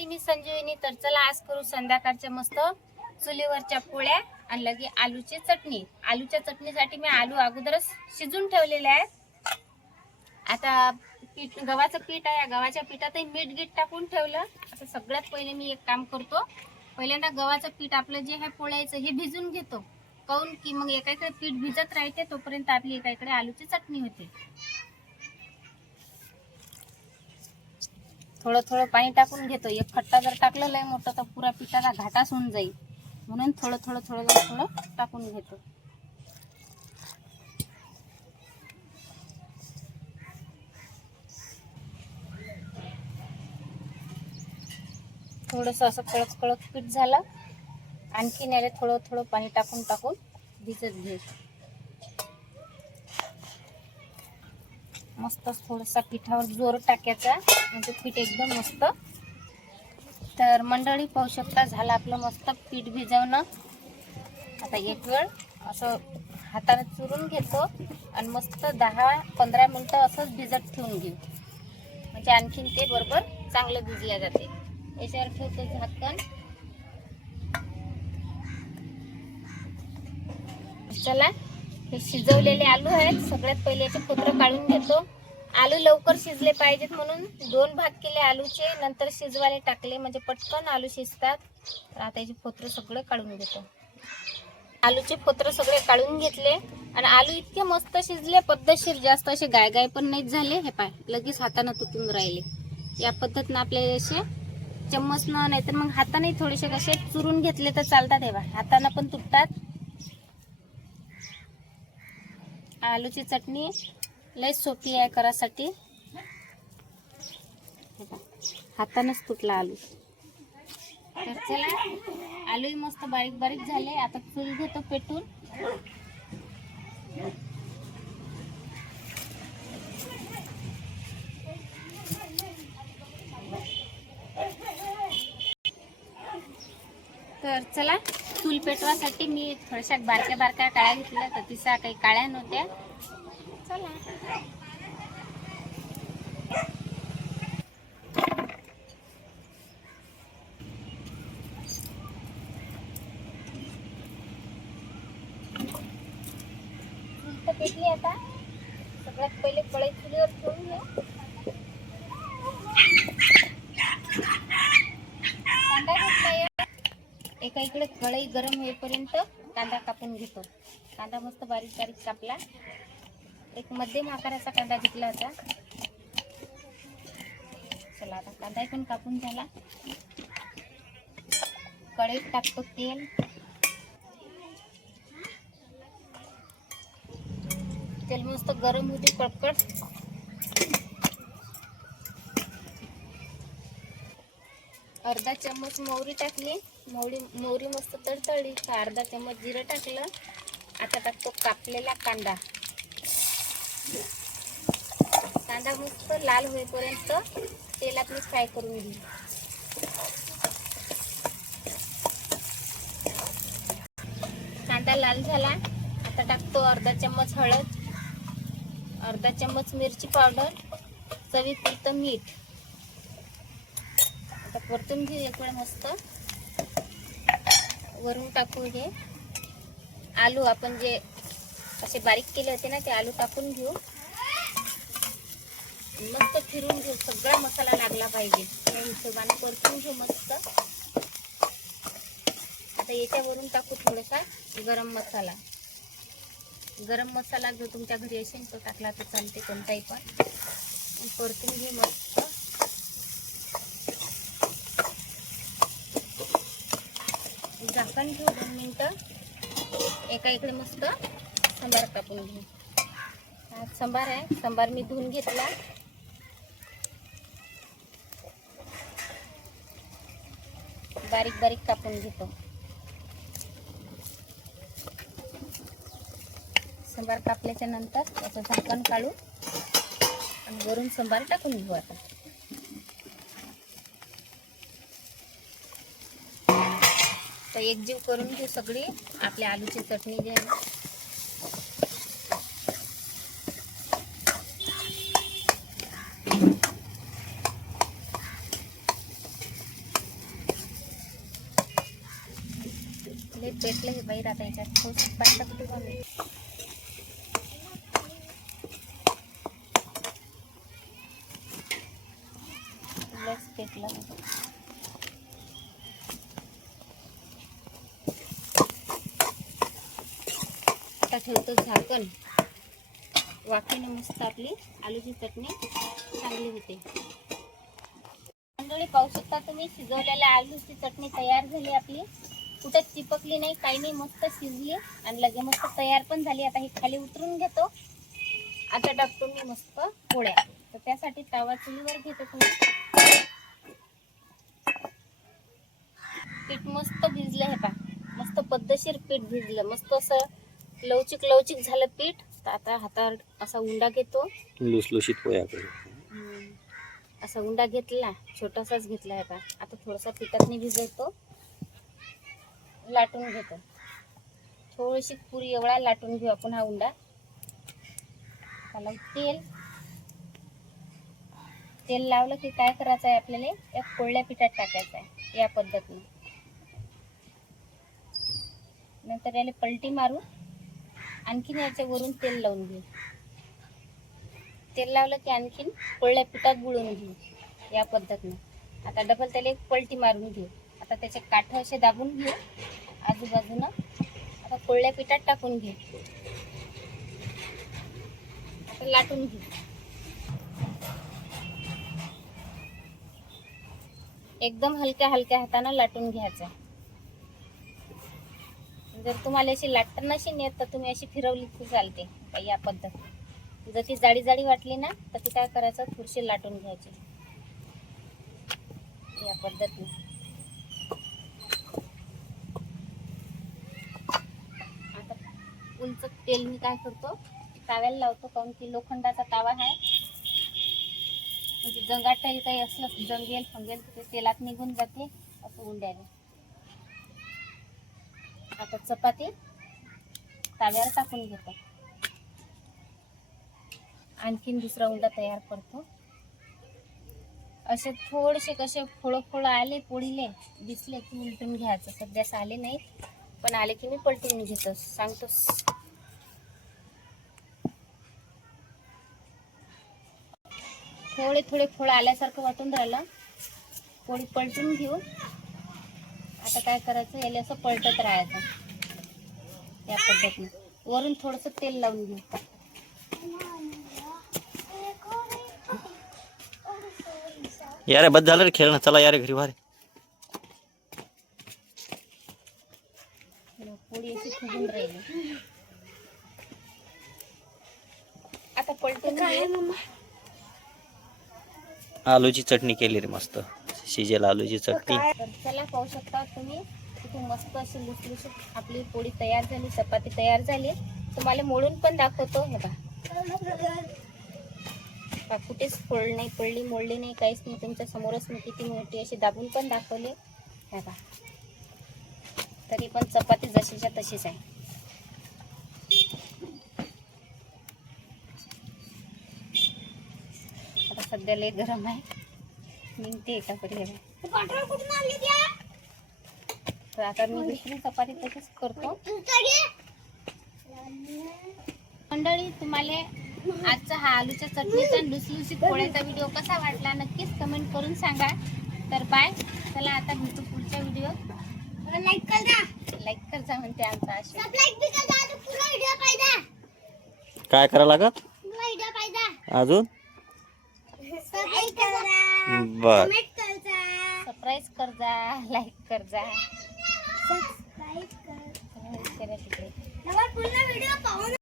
मंडळी, मी संजीवनी. तर चला आज करू संध्याकाळच्या मस्त चुलीवरच्या पोळ्या आणि लगे आलूची चटणी. आलूच्या चटणीसाठी मी आलू अगोदरच शिजून ठेवलेले आहेत. आता गव्हाचं पीठ आहे, गव्हाच्या पिठातही मीठ गीठ टाकून ठेवलं. आता सगळ्यात पहिले मी एक काम करतो, पहिल्यांदा गव्हाचं पीठ आपलं जे आहे पोळ्याचं हे भिजून घेतो. काऊन की मग एका इकडे पीठ भिजत राहते तोपर्यंत आपली एका इकडे आलूची चटणी होते. थोडं थोडं पाणी टाकून घेतो. एक खट्टा जर टाकलं लय मोठं तर पुरा पिठाला घाटाच होऊन जाईल, म्हणून थोडं थोडं थोडं थोडं टाकून घेतो. थोडंसं असं कळक कळक पीठ झालं. आणखीन याला थोडं थोडं पाणी टाकून टाकून भिजत घे. मस्त थोडासा पिठावर जोर टाकायचा म्हणजे पीठ एकदम मस्त. तर मंडळी पाहू शकता झालं आपलं मस्त पीठ भिजवणं. आता एक वेळ असं हाताने चुरून घेतो आणि मस्त 10-15 मिनटं असंच भिजत ठेवून घेऊ, म्हणजे आणखीन ते बरोबर चांगलं भिजल्या जाते. याच्यावर ठेवतो झाकण. चला, हे शिजवलेले आलू आहेत. सगळ्यात पहिले याचे फोत्र काढून घेतो. आलू लवकर शिजले पाहिजेत म्हणून 2 भाग केले आलूचे, नंतर शिजवायला टाकले म्हणजे पटकन आलू शिजतात. तर आता याचे फोत्र सगळे काढून घेतो. आलूचे फोत्र सगळे काढून घेतले आणि आलू इतके मस्त शिजले, पद्धतशीर, जास्त असे गाय पण नाही झाले. हे पाय लगेच हाताने तुटून राहिले. या पद्धतीने आपले असे चम्मचनं नाही तर मग हाताने थोडेसे कसे चुरून घेतले तर चालतात. हे बा हाताने पण तुटतात. आलूची चटणी लय सोपी आहे करासाठी. हातानेच तुटला आलू. तर चला, आलूही मस्त बारीक बारीक झाले. आता चूल घेतो पेटून. तर चला, चूल पेटवासाठी मी थोड्याशा बारक्या बारक्या काळ्या घेतल्या, तर तिचा काही काळ्या नव्हत्या. चला, चूल तर पेटली. आता सगळ्यात पहिले कढई चुलीवर ठेवून घे. कांदा घेतला. एका इकडे कढई गरम होईपर्यंत कांदा कापून घेतो. कांदा मस्त बारीक बारीक कापला. एक मध्यम आकाराचा कांदा घेतला होता. चला, आता कांदा पण कापून झाला. कढईत टाकतो तेल. तेल मस्त गरम होते कडकड. अर्धा चम्मच मोहरी टाकली. मोहरी मस्त तडतडली. अर्धा चम्मच जिरं टाकलं. आता टाकतो कापलेला कांदा. कांदा मस्त लाल होईपर्यंत तेलात मी फ्राय करून घेऊ. कांदा लाल झाला. आता टाकतो अर्धा चम्मच हळद, अर्धा चम्मच मिरची पावडर, चवीपुरतं मीठ. आता परतून घेऊ एक वेळ मस्त. वरून टाकू हे आलू, आपण जे असे बारीक केले होते ना ते आलू टाकून घेऊ. मस्त फिरून घेऊ. सगळा मसाला लागला पाहिजे या हिशोबाने परतून घेऊ मस्त. आता याच्यावरून टाकू थोडासा गरम मसाला. गरम मसाला जो तुमच्या घरी असेल तो टाकला तर चालते, कोणताही पण. परतून घेऊ मस्त. झाकण घेऊ 2 मिनिटं. एका इकडे मस्त सांबार कापून घेऊ. हा सांबार आहे. सांबार मी धुवून घेतला. बारीक बारीक कापून घेतो. सांबार कापल्याच्या नंतर असं झाकण काढू आणि वरून सांबार टाकून घेऊ. आता तर एकजीव करून घेऊ सगळी आपली आलूची चटणी जी आहे. लय पेटलं हे बाहेर आता याच्यात थोडस पाणी कुठे घालू. लस पेटलं आता ठेवतो झाकण. वाफेने मस्त आपली आलूची चटणी चांगली होते. मंडळी पाहू शकता तुम्ही शिजवलेल्या आलूची चटणी तयार झाली आपली. कुठं चिपकली नाही काही नाही, मस्त शिजली आणि लगे मस्त तयार पण झाली. आता ही खाली उतरून घेतो. आता टाकतो मी मस्त पोळ्या. तर त्यासाठी तवा चुलीवर घेतो. तुम्ही पीठ मस्त भिजलं हे पा, मस्त पद्धतशीर पीठ भिजलं, मस्त असं लवचिक लवचिक झालं पीठ. तर आता हातावर असा उंडा घेतो. लुसलुशीत पोळ्या असा उंडा घेतला, छोटासाच घेतला आहे पा. आता थोडासा पिठात भिजवतो, लाटून घेतो. थोडीशी पुरी एवढा लाटून घेऊ आपण हा उंडा. त्याला तेल लावलं की काय करायचं आहे आपल्याला, या कोरड्या पिठात टाकायचं आहे या पद्धतीने. नंतर याला पलटी मारू, आणखीन याच्या वरून तेल लावून घेऊ. तेल लावलं की आणखीन कोरड्या पिठात बुडवून घेऊ या पद्धतीने. आता डबल त्याला एक पलटी मारून घेऊ. आता त्याचे काठ असे दाबून घेऊ आजूबाजूनं. आता कोरड्या पिठात टाकून घेऊ. आता लाटून घेऊ. एकदम हलक्या हलक्या हाताने लाटून घ्यायचं. जर तुम्हाला अशी लाटताना नशी येत तर तुम्ही अशी फिरवली तर चालते या पद्धत. जर ती जाडी जाडी वाटली ना तर ती काय करायचं, थोडीशी लाटून घ्यायची या पद्धतीने. आता उंच तेल मी काय करतो, ताव्याला लावतो. काऊन की लोखंडाचा तावा आहे, म्हणजे जंगाटेल काही असलं जंगेल फंगेल ते तेलात निघून जाते असं उंड्याने. आता चपाती ताव्यावर टाकून घेतो. आणखीन दुसरा उंडा तयार करतो. असे थोडेसे कसे फोळं आले पोळीले दिसले की उलटून घ्यायचं. सध्याच आले नाही पण आले की मी पलटून घेतो, सांगतो. थोडे थोडे फोळं आल्यासारखं वाटून राहिलं. पोळी पलटून घेऊ. आता काय करायचं, याला असं पलटत राहायचं या पद्धतीने. वरून थोडंसं तेल लावून घेऊ. यारे बस झालं रे खेळणं, चला यारे घरी बाहेर. पोळी अशी फुगून राहिली. आता पलटून घेऊ. आलूची चटणी केली रे मस्त, शिजेल आलूची चटणी. चला पाहू शकता तुम्ही किती मस्त अशी लुसलुशीत आपली पोळी तयार झाली, चपाती तयार झाली. तुम्हाला मोडून पण दाखवतो. हे बघा, कुठेच नाही पडली, मोडली नाही, काहीच नाही. तुमच्या समोरच मी किती मोठी अशी दाबून पण दाखवली. हे बघा, तरी पण चपाती जशीच्या तशीच आहे. आता सध्या लय गरम आहे, निघते एका परी. तर आता मी दुसरी चपाती तशीच करतो. मंडळी, तुम्हाला आजचा हा आलूच्या चटणीचा लुसलुशीत पोळ्याचा व्हिडिओ कसा वाटला नक्कीच कमेंट करून सांगा. तर बाय. चला आता भेटू पुढच्या व्हिडिओ. लाईक कर जा म्हणते आमचा आशा. काय करा लागत अजून बर. सरप्राईज कर जा, लाईक कर जा. सबस्क्राइब कर.